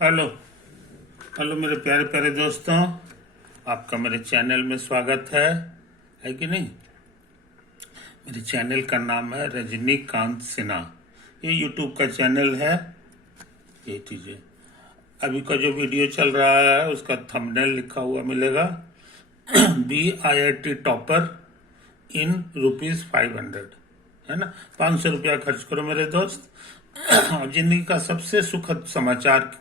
Hello. Hello मेरे प्यारे प्यारे दोस्तों, आपका मेरे चैनल में स्वागत है कि नहीं। मेरे चैनल का नाम है रजनीकांत सिन्हा। ये यूट्यूब का चैनल है। ये चीज़ें अभी का जो वीडियो चल रहा है उसका थंबनेल लिखा हुआ मिलेगा BIIT टॉपर इन ₹500, है ना। 500 रुपया खर्च करो मेरे दोस्त और जिंदगी का सबसे सुखद समाचार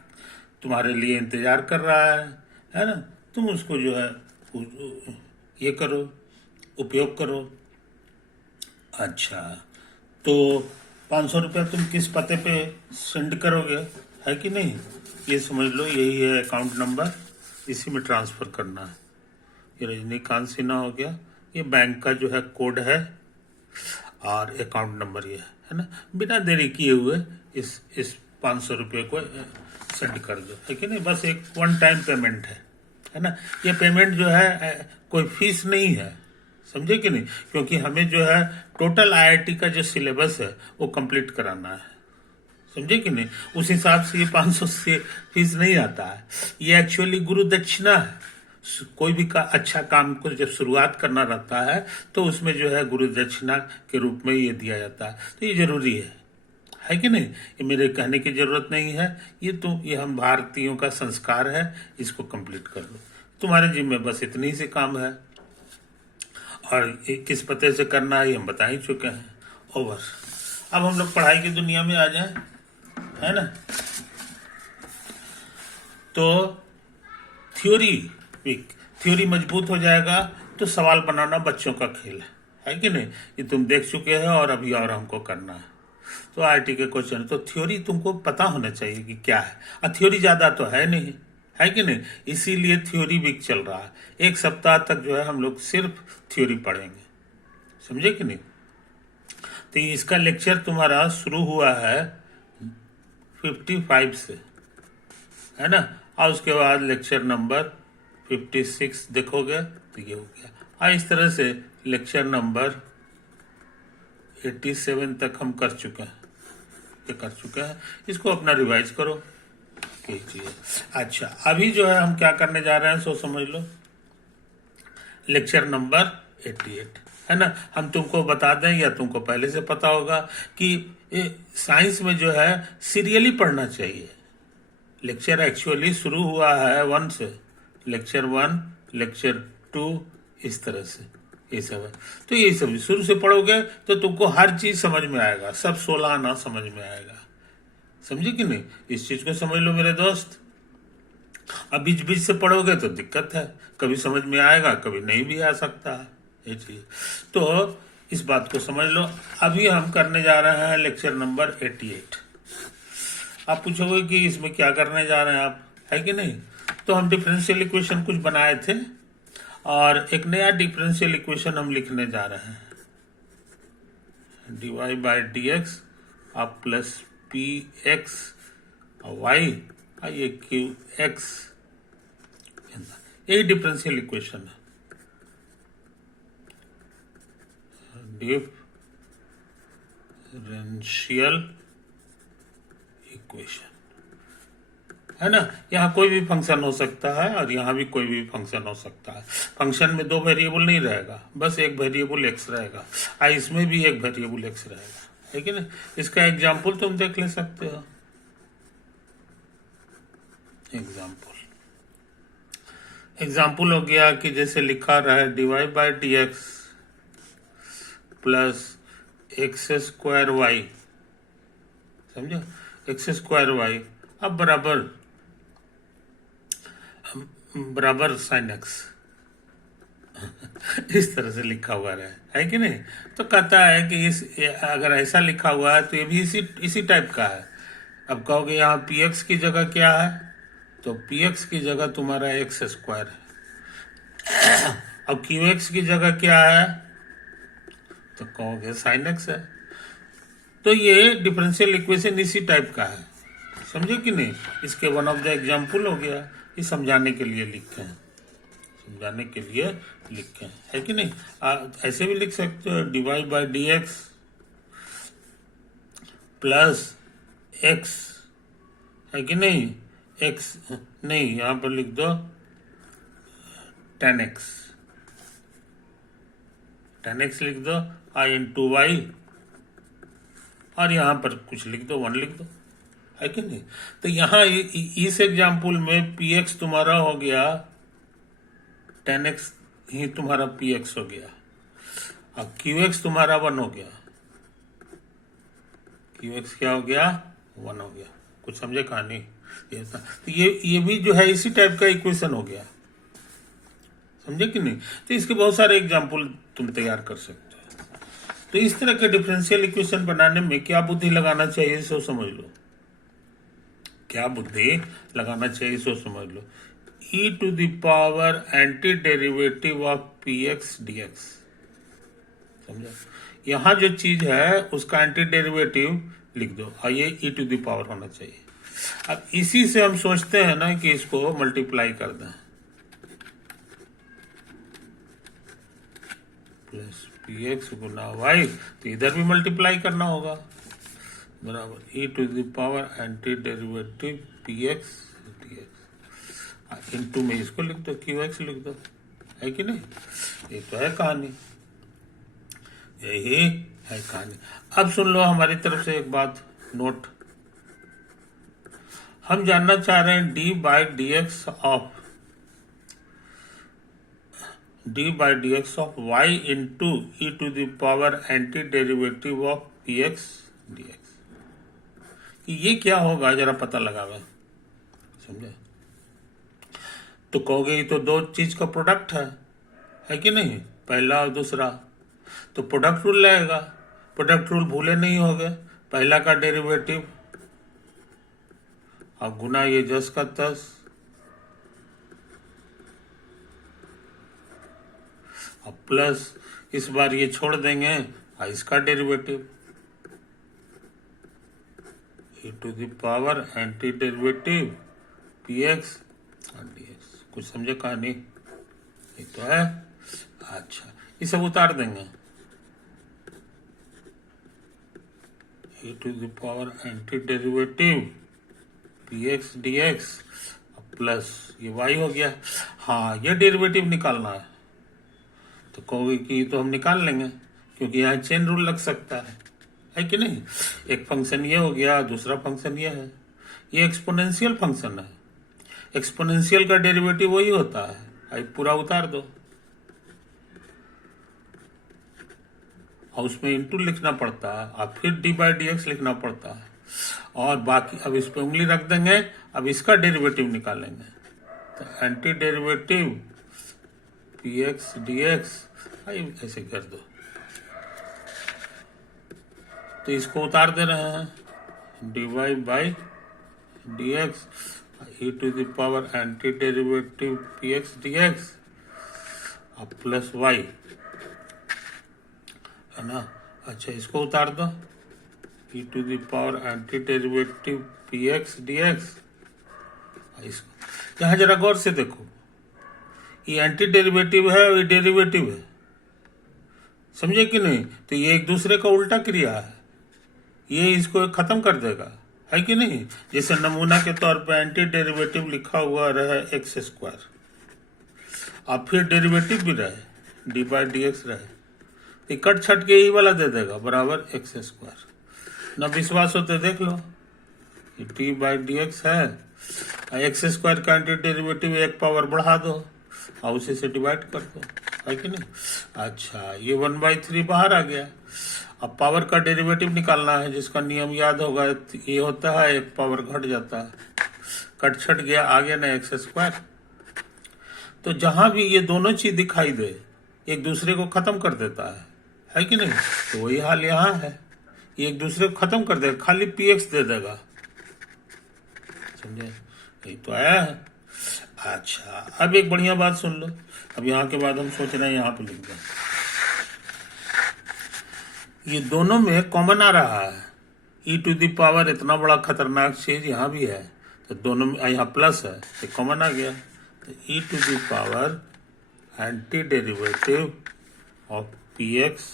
तुम्हारे लिए इंतजार कर रहा है ना। तुम उसको जो है ये करो, उपयोग करो। अच्छा, तो 500 रुपया तुम किस पते पे सेंड करोगे, है कि नहीं, ये समझ लो। यही है अकाउंट नंबर, इसी में ट्रांसफ़र करना है। ये रजनीकांत सिन्हा हो गया, ये बैंक का जो है कोड है और अकाउंट नंबर ये है ना। बिना देरी किए हुए इस 500 रुपये को सेंड कर दो, है कि नहीं। बस एक वन टाइम पेमेंट है ना। ये पेमेंट जो है कोई फीस नहीं है, समझे कि नहीं। क्योंकि हमें जो है टोटल IIT का जो सिलेबस है वो कंप्लीट कराना है, समझे कि नहीं। उस हिसाब से ये 500 से फीस नहीं आता है। ये एक्चुअली गुरु दक्षिणा है। कोई भी अच्छा काम को जब शुरुआत करना रहता है तो उसमें जो है गुरु दक्षिणा के रूप में ये दिया जाता है। तो ये जरूरी है कि नहीं। ये मेरे कहने की जरूरत नहीं है। ये हम भारतीयों का संस्कार है। इसको कंप्लीट कर लो। तुम्हारे जिम्मे बस इतनी सी काम है और किस पते से करना है हम बता ही चुके हैं। ओवर। अब हम लोग पढ़ाई की दुनिया में आ जाएं, है ना। तो थ्योरी मजबूत हो जाएगा तो सवाल बनाना बच्चों का खेल है कि नहीं। ये तुम देख चुके हैं और अभी और हमको करना है। तो IIT के क्वेश्चन, तो थ्योरी तुमको पता होना चाहिए कि क्या है। और थ्योरी ज़्यादा तो है नहीं, है कि नहीं। इसीलिए थ्योरी वीक चल रहा है। एक सप्ताह तक जो है हम लोग सिर्फ थ्योरी पढ़ेंगे, समझे कि नहीं। तो इसका लेक्चर तुम्हारा शुरू हुआ है 55 से, है ना। और उसके बाद लेक्चर नंबर 56 देखोगे तो ये हो गया। और इस तरह से लेक्चर नंबर 87 तक हम कर चुके हैं। इसको अपना रिवाइज करो, कीजिए। अच्छा, अभी जो है हम क्या करने जा रहे हैं सो समझ लो। लेक्चर नंबर 88, है ना। हम तुमको बता दें या तुमको पहले से पता होगा कि साइंस में जो है सीरियली पढ़ना चाहिए। लेक्चर एक्चुअली शुरू हुआ है 1 से, लेक्चर 1, लेक्चर 2, इस तरह से ये सब है। तो ये सब शुरू से पढ़ोगे तो तुमको हर चीज समझ में आएगा, सब 16 आना समझ में आएगा, समझे कि नहीं। इस चीज को समझ लो मेरे दोस्त। अब बीच बीच से पढ़ोगे तो दिक्कत है, कभी समझ में आएगा कभी नहीं भी आ सकता है ये चीज। तो इस बात को समझ लो। अभी हम करने जा रहे हैं लेक्चर नंबर 88। आप पूछोगे कि इसमें क्या करने जा रहे हैं आप, है कि नहीं। तो हम डिफरेंशियल इक्वेशन कुछ बनाए थे और एक नया डिफरेंशियल इक्वेशन हम लिखने जा रहे हैं। dy/dx अब प्लस px y और ये qx, यही डिफरेंशियल इक्वेशन है। डिफरेंशियल इक्वेशन, है ना। यहाँ कोई भी फंक्शन हो सकता है और यहाँ भी कोई भी फंक्शन हो सकता है। फंक्शन में 2 वेरिएबल नहीं रहेगा, बस एक वेरिएबल x रहेगा और इसमें भी एक वेरिएबल x रहेगा, है कि नहीं। इसका एग्जाम्पल तुम देख ले सकते हो। एग्जाम्पल हो गया कि जैसे लिखा रहा है dy/dx प्लस x² y, समझो, x² y अब बराबर sin x इस तरह से लिखा हुआ है कि नहीं। तो कहता है कि अगर ऐसा लिखा हुआ है तो ये भी इसी टाइप का है। अब कहोगे यहाँ px की जगह क्या है, तो px की जगह तुम्हारा x² है। अब qx की जगह क्या है, तो कहोगे sin x है। तो ये डिफरेंशियल इक्वेशन इसी टाइप का है, समझे कि नहीं। इसके वन ऑफ द एग्जाम्पल हो गया। ये समझाने के लिए लिखे हैं, है कि नहीं। ऐसे भी लिख सकते हो dy/dx प्लस x, है कि नहीं, एक्स नहीं, यहाँ पर लिख दो 10x, 10x लिख दो आई इंटू वाई, और यहाँ पर कुछ लिख दो 1 लिख दो, है कि नहीं। तो यहाँ इस एग्जाम्पल में px तुम्हारा हो गया 10x ही तुम्हारा px हो गया, अब qx तुम्हारा 1 हो गया, qx क्या हो गया 1 हो गया। कुछ समझे कहानी ये था। तो ये भी जो है इसी टाइप का इक्वेशन हो गया, समझे कि नहीं। तो इसके बहुत सारे एग्जाम्पल तुम तैयार कर सकते हो। तो इस तरह के डिफरेंशियल इक्वेशन बनाने में क्या बुद्धि लगाना चाहिए सो समझ लो, क्या बुद्धि लगाना चाहिए सो समझ लो। e to the power anti derivative of px dx, समझा। यहाँ जो चीज है उसका एंटी डेरिवेटिव लिख दो और ये e टू द पावर होना चाहिए। अब इसी से हम सोचते हैं ना कि इसको मल्टीप्लाई कर दें, प्लस px गुना y, तो इधर भी मल्टीप्लाई करना होगा, बराबर e to the power anti derivative px dx, into में इसको लिख दो qx लिख दो, है कि नहीं। ये तो है कहानी, यही है कहानी। अब सुन लो हमारी तरफ से एक बात नोट, हम जानना चाह रहे हैं d by d x of y into e to the power anti derivative of p x d x, ये क्या होगा जरा पता लगावे, समझे। तो कहोगे ये तो दो चीज का प्रोडक्ट है कि नहीं, पहला और दूसरा, तो प्रोडक्ट रूल लगेगा। प्रोडक्ट रूल भूले नहीं होगे, पहला का डेरिवेटिव अब गुना ये 10 का 10, अब प्लस इस बार ये छोड़ देंगे और इसका derivative e to the power anti derivative p x और डी एक्स। कुछ समझे कहानी, ये तो है। अच्छा ये सब उतार देंगे, e to the power anti derivative p x d x plus ये y हो गया। हाँ ये डेरिवेटिव निकालना है, तो कहोगे कि तो हम निकाल लेंगे क्योंकि यहाँ चेन रूल लग सकता है कि नहीं। एक फंक्शन ये हो गया, दूसरा फंक्शन ये है, ये एक्सपोनेंशियल फंक्शन है, एक्सपोनेंशियल का डेरिवेटिव वही होता है। आई पूरा उतार दो और उसमें इंटू लिखना पड़ता है और फिर डी बाई डी एक्स लिखना पड़ता है, और बाकी अब इस पे उंगली रख देंगे, अब इसका डेरिवेटिव निकालेंगे। तो anti derivative p x d x ऐसे कर दो, तो इसको उतार दे रहे हैं d y by d x e to the power anti derivative p x d x अब प्लस वाई, है ना। अच्छा इसको उतार दो e to the power anti derivative p x d x, इसको यहाँ जरा गौर से देखो, ये एंटी डेरिवेटिव है और ये डेरिवेटिव है, समझे कि नहीं। तो ये एक दूसरे का उल्टा क्रिया है, ये इसको खत्म कर देगा, है कि नहीं। जैसे नमूना के तौर पे एंटी डेरिवेटिव लिखा हुआ रहे एक्स स्क्वायर, अब फिर डेरिवेटिव भी रहे डी बाई डी एक्स रहे, ये कट छट के यही वाला दे देगा बराबर एक्स स्क्वायर। न विश्वास होते देख लो, डी बाई डी एक्स है, एक्स स्क्वायर का एंटी डेरिवेटिव एक पावर बढ़ा दो और उसी से डिवाइड कर दो, है कि नहीं। अच्छा ये 1/3 बाहर आ गया। अब पावर का डेरिवेटिव निकालना है, जिसका नियम याद होगा, ये होता है एक पावर घट जाता है, कट छट गया, आ गया ना एक्स स्क्वायर। तो जहां भी ये दोनों चीज दिखाई दे एक दूसरे को खत्म कर देता है कि नहीं। तो वही हाल यहाँ है, ये एक दूसरे को खत्म कर देगा, खाली पी एक्स दे देगा, समझे, यही तो आया है। अच्छा अब एक बढ़िया बात सुन लो, अब यहाँ के बाद हम सोच रहे हैं यहाँ पे लिख दें, ये दोनों में कॉमन आ रहा है, ई टू द पावर इतना बड़ा खतरनाक चीज यहाँ भी है, तो दोनों में यहाँ प्लस है, ये कॉमन आ गया, तो e to the power anti derivative of p x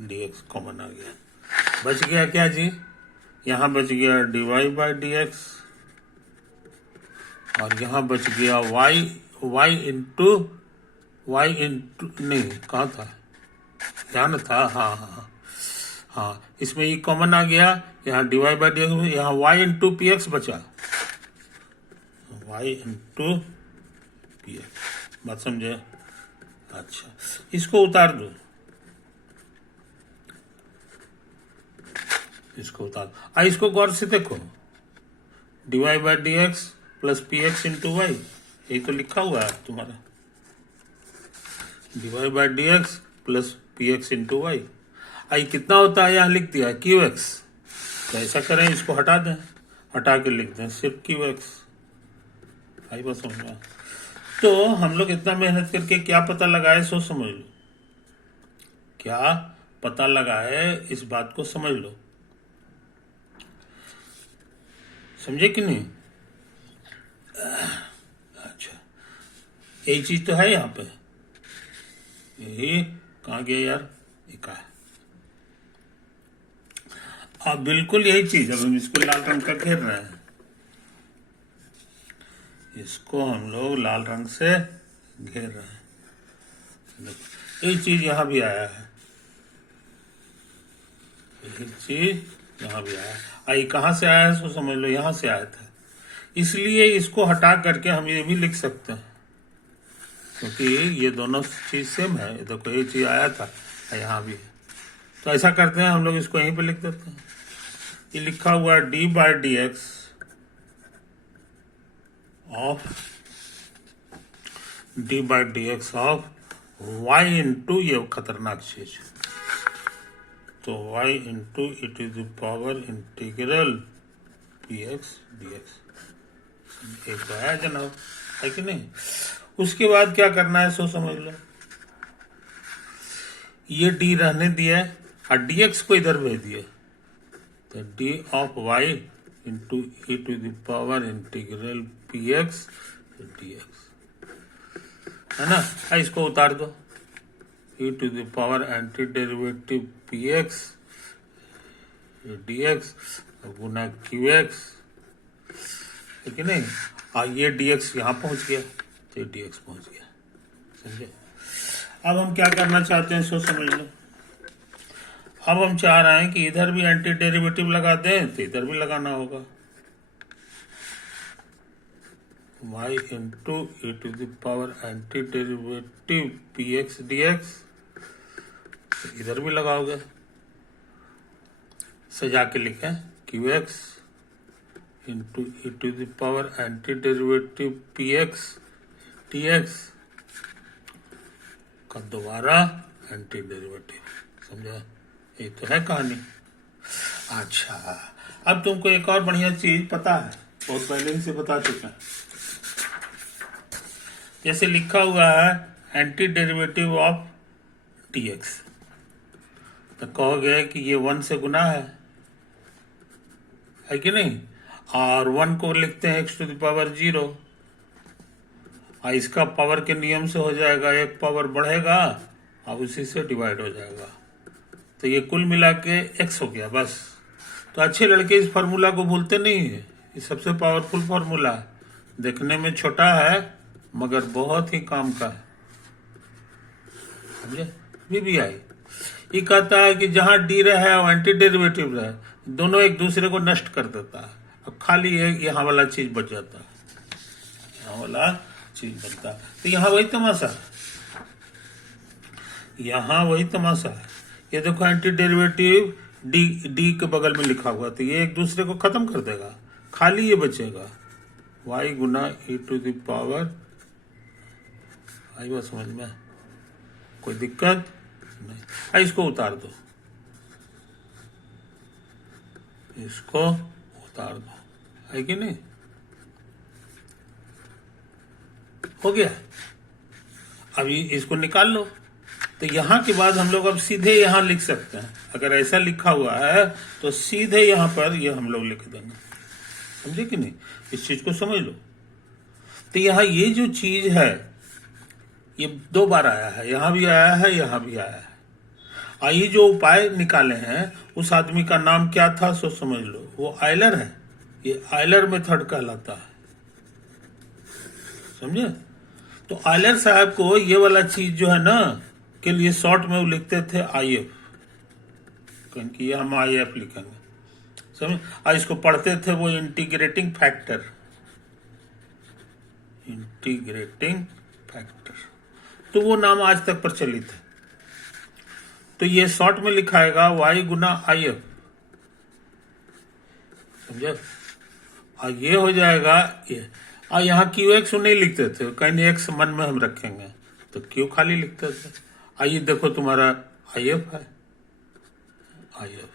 d x common आ गया। बच गया क्या जी, यहाँ बच गया d y by d x और यहाँ बच गया y इंटू नहीं, कहाँ था, यहाँ न था, हाँ हाँ हाँ हाँ, इसमें ये कॉमन आ गया, यहाँ डिवाइड बाई डी एक्स, यहाँ y इंटू पी एक्स बचा, y इंटू पी एक्स। बात समझे? अच्छा, इसको उतार दो, इसको उतार, इसको गौर से देखो, divide by d x plus p x into y, यही तो लिखा हुआ है तुम्हारा, divide by d x plus p x into y. I कितना होता है, यहाँ लिख दिया है क्यू एक्स, तो ऐसा करें, इसको हटा दें, हटा के लिख दें सिर्फ क्यू एक्स। आई बात समझ में? तो हम लोग इतना मेहनत करके क्या पता लगाए, सो समझ लो, क्या पता लगाए इस बात को समझ लो, समझे कि नहीं? अच्छा, यही चीज तो है यहाँ पे, यही कहाँ गया यार, एक है, हाँ बिल्कुल यही चीज। अब हम इसको लाल रंग का घेर रहे हैं, इसको हम लोग लाल रंग से घेर रहे हैं, देखो यही चीज यहाँ भी आया है, यही चीज यहाँ भी आया है। आई कहाँ से आया है, सो समझ लो यहाँ से आया था, इसलिए इसको हटा करके हम ये भी लिख सकते हैं, क्योंकि ये दोनों चीज सेम है। देखो ये चीज आया था, यहाँ भी है, तो ऐसा करते हैं हम लोग, इसको यहीं पे लिख देते हैं। ये लिखा हुआ है d by d x of y into, ये खतरनाक चीज, तो y into e to the power integral p x d x, एक तो है जनाब, है कि नहीं? उसके बाद क्या करना है, सो समझ लो, ये d रहने दिया और dx को इधर भेज दिया, तो d of y into e to the power integral p x d x, है ना? इसको उतार दो, e to the power anti derivative p x d x गुना क्यू एक्स, है कि नहीं? ये डी एक्स यहाँ पहुंच गया, तो ये डी एक्स पहुंच गया, समझे? अब हम क्या करना चाहते हैं, सो समझ लो, अब हम चाह रहे हैं कि इधर भी एंटी डेरिवेटिव लगा दें, तो इधर भी लगाना होगा, y into e to the power anti derivative p x d x, इधर भी लगाओगे, सजा के लिखें q x into e to the power anti derivative p x t x का दोबारा एंटी डेरिवेटिव, समझा? ये तो है कहानी। अच्छा, अब तुमको एक और बढ़िया चीज पता है, बहुत पहले ही से बता चुका है, जैसे लिखा हुआ है anti derivative of T x, तो कहोगे कि ये 1 से गुना है कि नहीं? और 1 को लिखते हैं x टू द पावर 0, और इसका पावर के नियम से हो जाएगा, एक पावर बढ़ेगा और उसी से डिवाइड हो जाएगा, तो ये कुल मिला के x हो गया बस। तो अच्छे लड़के इस फार्मूला को भूलते नहीं है, ये सबसे पावरफुल फार्मूला है, देखने में छोटा है मगर बहुत ही काम का है, समझे? VBI ये कहता है कि जहां डी रहे और एंटी डेरिवेटिव रहे, दोनों एक दूसरे को नष्ट कर देता है, अब खाली यहाँ वाला चीज बच जाता है, यहाँ वाला चीज बनता है। तो यहाँ वही तमाशा है, यहाँ वही तमाशा है। ये देखो एंटी डेरिवेटिव डी के बगल में लिखा हुआ, तो ये एक दूसरे को खत्म कर देगा, खाली ये बचेगा y गुना ई टू द पावर, आई बात समझ में? कोई दिक्कत नहीं? इसको उतार दो, इसको उतार दो, है कि नहीं? हो गया। अभी इसको निकाल लो, तो यहाँ के बाद हम लोग अब सीधे यहाँ लिख सकते हैं, अगर ऐसा लिखा हुआ है तो सीधे यहाँ पर ये हम लोग लिख देंगे, समझे कि नहीं? इस चीज को समझ लो। तो यहाँ ये जो चीज है ये 2 बार आया है, यहाँ भी आया है, यहाँ भी आया है। ये जो उपाय निकाले हैं उस आदमी का नाम क्या था, सो समझ लो, वो आयलर है, ये आयलर मेथड कहलाता है, समझे? तो आयलर साहब को ये वाला चीज जो है ना के लिए शॉर्ट में वो लिखते थे IF, क्योंकि ये हम IF लिखेंगे, समझे? और इसको पढ़ते थे वो इंटीग्रेटिंग फैक्टर, इंटीग्रेटिंग फैक्टर, तो वो नाम आज तक प्रचलित है। तो ये शॉर्ट में लिखाएगा Y गुना IF, समझे? और ये हो जाएगा ये, और यहाँ QX नहीं लिखते थे, कहीं X मन में हम रखेंगे तो Q खाली लिखते थे। आइए देखो तुम्हारा IF है, IF।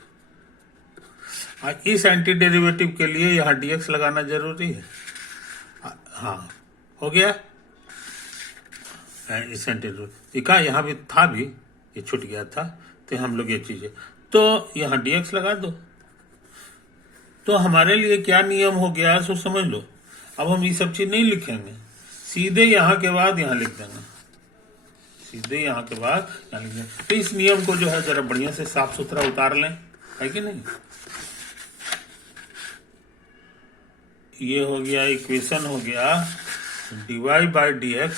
और इस एंटी डेरिवेटिव के लिए यहाँ DX लगाना जरूरी है। हाँ, हो गया। इस एंटी देखा यहाँ भी था, भी ये छूट गया था, तो हम लोग ये चीजें, तो यहाँ DX लगा दो। तो हमारे लिए क्या नियम हो गया सो समझ लो। अब हम ये सब चीज नहीं लिखेंगे, सीधे यहाँ के बाद यहाँ लिख देंगे, सीधे यहाँ के बाद यहाँ लिख देंगे। तो इस नियम को जो है जरा बढ़िया से साफ सुथरा उतार लें, है कि नहीं? ये हो गया इक्वेशन, हो गया dy/dx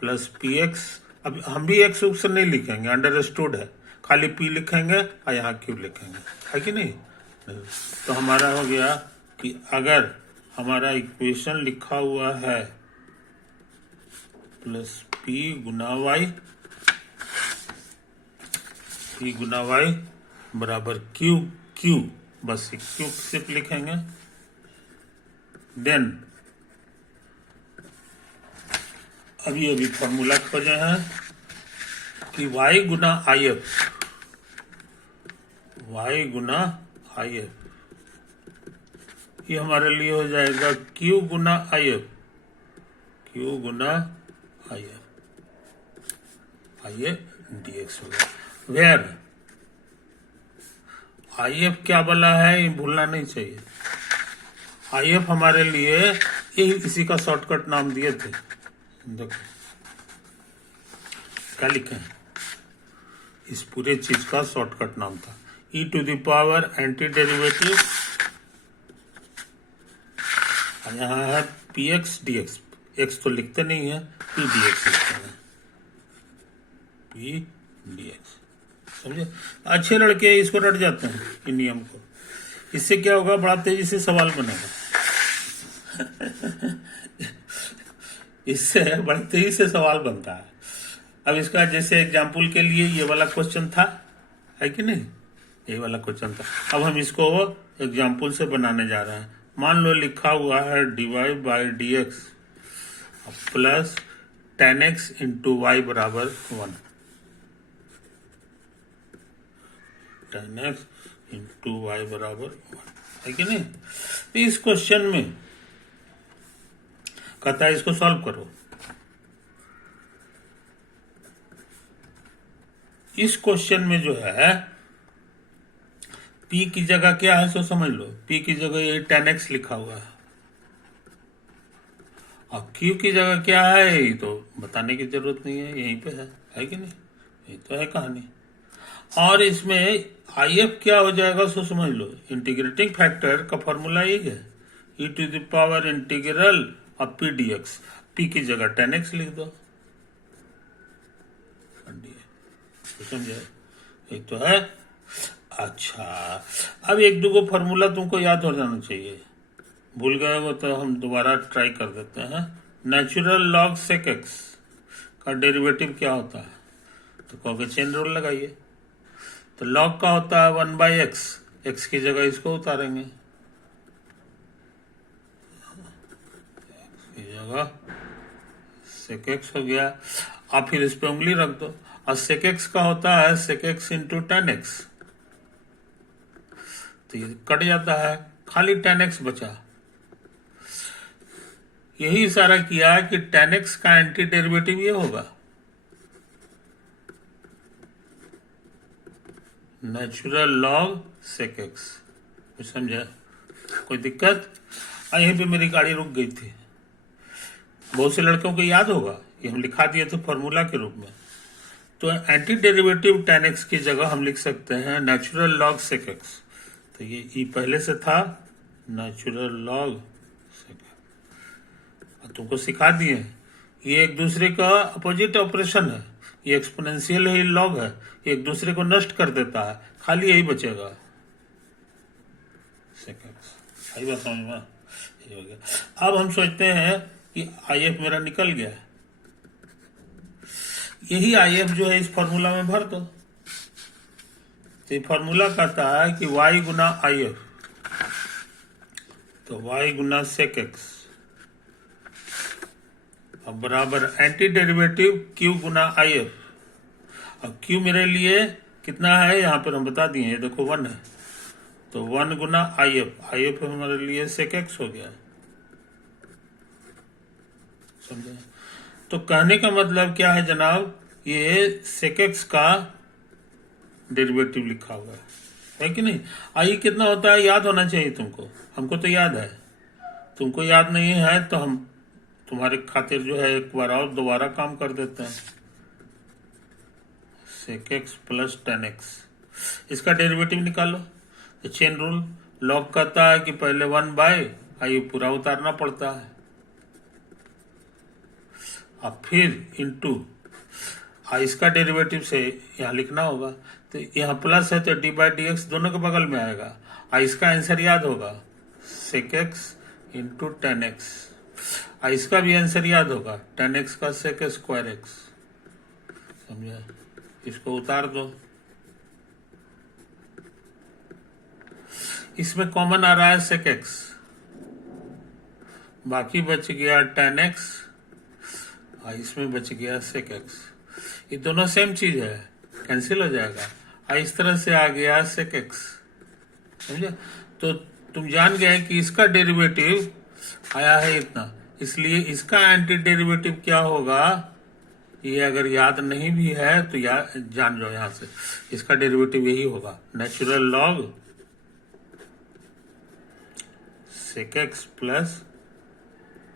प्लस px। अब हम भी x से नहीं लिखेंगे, अंडरस्टूड है, खाली p लिखेंगे और यहाँ q लिखेंगे, है कि नहीं? तो हमारा हो गया कि अगर हमारा इक्वेशन लिखा हुआ है प्लस p गुना y बराबर q, बस q सिर्फ लिखेंगे। देन अभी फॉर्मूला खोजे हैं कि y गुना IF, ये हमारे लिए हो जाएगा Q गुना IF, आइए DX होगा। वेयर IF क्या बोला है ये भूलना नहीं चाहिए। IF हमारे लिए यही इसी का शॉर्टकट नाम दिए थे, देखो क्या लिखे हैं, इस पूरे चीज का शॉर्टकट नाम था e⁻ एंटी डेरिवेटिव, यहाँ है px dx, x तो लिखते नहीं है, p dx लिखते हैं, p dx, समझे? अच्छे लड़के इसको रट जाते हैं इन नियम को, इससे क्या होगा, बड़ा तेजी से सवाल बनेगा इससे बड़ी तेजी से सवाल बनता है। अब इसका जैसे एग्जाम्पल के लिए ये वाला क्वेश्चन था, है कि नहीं? ये वाला क्वेश्चन था। अब हम इसको एग्जाम्पल से बनाने जा रहे हैं। मान लो लिखा हुआ है dy/dx plus tan x into y बराबर 1, tan x इंटू y बराबर 1, है कि नहीं? तो इस क्वेश्चन में कहता है इसको सॉल्व करो। इस क्वेश्चन में जो है p की जगह क्या है सो समझ लो, p की जगह ये tan x लिखा हुआ है, और q की जगह क्या है ये तो बताने की जरूरत नहीं है, यहीं पे है कि नहीं? यही तो है कहानी। और इसमें IF क्या हो जाएगा सो समझ लो, इंटीग्रेटिंग फैक्टर का फॉर्मूला यही है, e⁻ इंटीग्रल अब p dx, p की जगह tan x लिख दो, समझे? एक तो है। अच्छा, अब एक दो फॉर्मूला तुमको याद हो जाना चाहिए, भूल गए हो तो हम दोबारा ट्राई कर देते हैं। नेचुरल लॉग सेक एक्स का डेरिवेटिव क्या होता है, तो कहोगे चेन रूल लगाइए। तो लॉग का होता है 1/x, x की जगह इसको उतारेंगे, x की जगह सेक एक्स हो गया, आप फिर इस पे उंगली रख दो, और सेक एक्स का होता है sec x into tan x, तो ये कट जाता है, खाली tan x बचा। यही इशारा किया कि tan x का एंटी डेरिवेटिव ये होगा, नेचुरल लॉग सेक एक्स, समझा? कोई दिक्कत? यहीं पे मेरी गाड़ी रुक गई थी, बहुत से लड़कों को याद होगा, ये हम लिखा दिए थे फॉर्मूला के रूप में। तो एंटी डेरिवेटिव tan x की जगह हम लिख सकते हैं नेचुरल लॉग सेक एक्स, तो ये पहले से था नेचुरल लॉग सेक, तुमको सिखा दिए, ये एक दूसरे का अपोजिट ऑपरेशन है, ये एक्सपोनेंशियल है, ये लॉग है, ये एक दूसरे को नष्ट कर देता है, खाली यही बचेगा सेकेंड्स। सही बात समझ में, ये हो गया। अब हम सोचते हैं कि आई एफ मेरा निकल गया, यही आई एफ जो है इस फॉर्मूला में भर दो। तो ये फॉर्मूला कहता है कि y गुना आई एफ, तो y गुना सेक एक्स अब बराबर anti derivative q Guna I F. अब q मेरे लिए कितना है यहाँ पर हम बता दिए, ये देखो 1 है, तो 1 गुना आई एफ हमारे लिए सेक एक्स हो गया, समझे। तो कहने का मतलब क्या है जनाब, ये सेक एक्स का डेरिवेटिव लिखा हुआ है कि नहीं। आई कितना होता है याद होना चाहिए तुमको, हमको तो याद है, तुमको याद नहीं है तो हम तुम्हारे खातिर जो है एक बार और दोबारा काम कर देते हैं। Sec x plus tan x, इसका डेरिवेटिव निकालो। तो चेन रूल लॉग कहता है कि पहले 1 बाय आई पूरा उतारना पड़ता है, अब फिर इंटू इसका डेरिवेटिव से यहाँ लिखना होगा। तो यहाँ प्लस है तो डी बाई डी एक्स दोनों के बगल में आएगा, इसका आंसर याद होगा sec x into tan x, इसका भी आंसर याद होगा टेन एक्स का सेक स्क्वायर एक्स, समझा। इसको उतार दो, इसमें कॉमन आ रहा है सेक एक्स, बाकी बच गया टेन एक्स, इसमें बच गया सेक एक्स, ये दोनों सेम चीज है, कैंसिल हो जाएगा। इस तरह से आ गया सेक एक्स, समझे। तो तुम जान गए कि इसका डेरिवेटिव आया है इतना, इसलिए इसका एंटी डेरिवेटिव क्या होगा, ये अगर याद नहीं भी है तो जान जाओ यहां से, इसका डेरिवेटिव यही होगा natural log sec x plus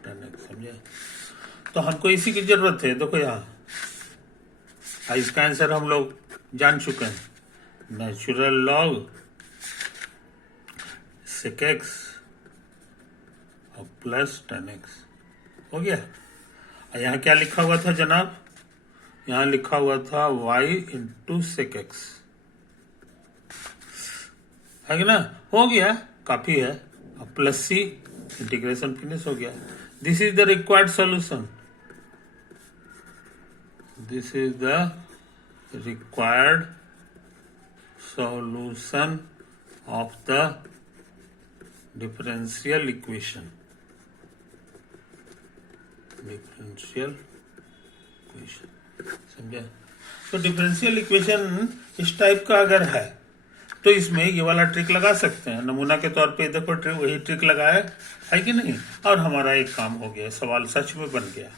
tan x, समझे। तो हमको इसी की जरूरत है, देखो यहाँ इसका आंसर हम लोग जान चुके हैं, नेचुरल लॉग सेक एक्स और प्लस टेन एक्स हो गया। यहाँ क्या लिखा हुआ था जनाब, यहाँ लिखा हुआ था y इंटू सेक एक्स, है कि ना, हो गया, काफी है। अब प्लस सी, इंटीग्रेशन फिनिश हो गया। This is the required solution, this is the required solution of the differential equation, समझे। तो डिफरेंशियल इक्वेशन इस टाइप का अगर है तो इसमें ये वाला ट्रिक लगा सकते हैं, नमूना के तौर पे देखो वही ट्रिक लगाए है कि नहीं, और हमारा एक काम हो गया, सवाल सच में बन गया,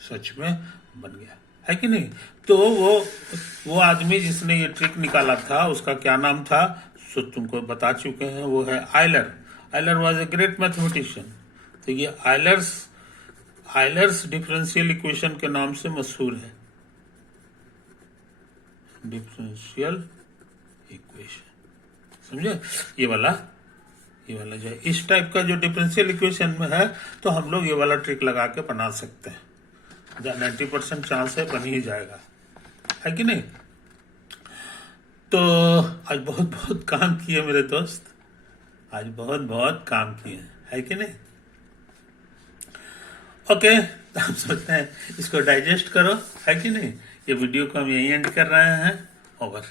सच में बन गया, है कि नहीं। तो वो आदमी जिसने ये ट्रिक निकाला था उसका क्या नाम था, सो तुमको बता चुके हैं, वो है Euler. Euler was a great mathematician. तो ये आयलर्स डिफरेंशियल इक्वेशन के नाम से मशहूर है, डिफरेंशियल इक्वेशन, समझे। ये वाला जो है इस टाइप का जो डिफरेंशियल इक्वेशन में है, तो हम लोग ये वाला ट्रिक लगा के बना सकते हैं, 90% चांस है बन ही जाएगा, है कि नहीं। तो आज बहुत बहुत काम किए मेरे दोस्त, आज बहुत बहुत काम किए, है कि नहीं। ओके, तो हम सोचते हैं इसको डाइजेस्ट करो, है कि नहीं। ये वीडियो को हम यहीं एंड कर रहे हैं, ओवर।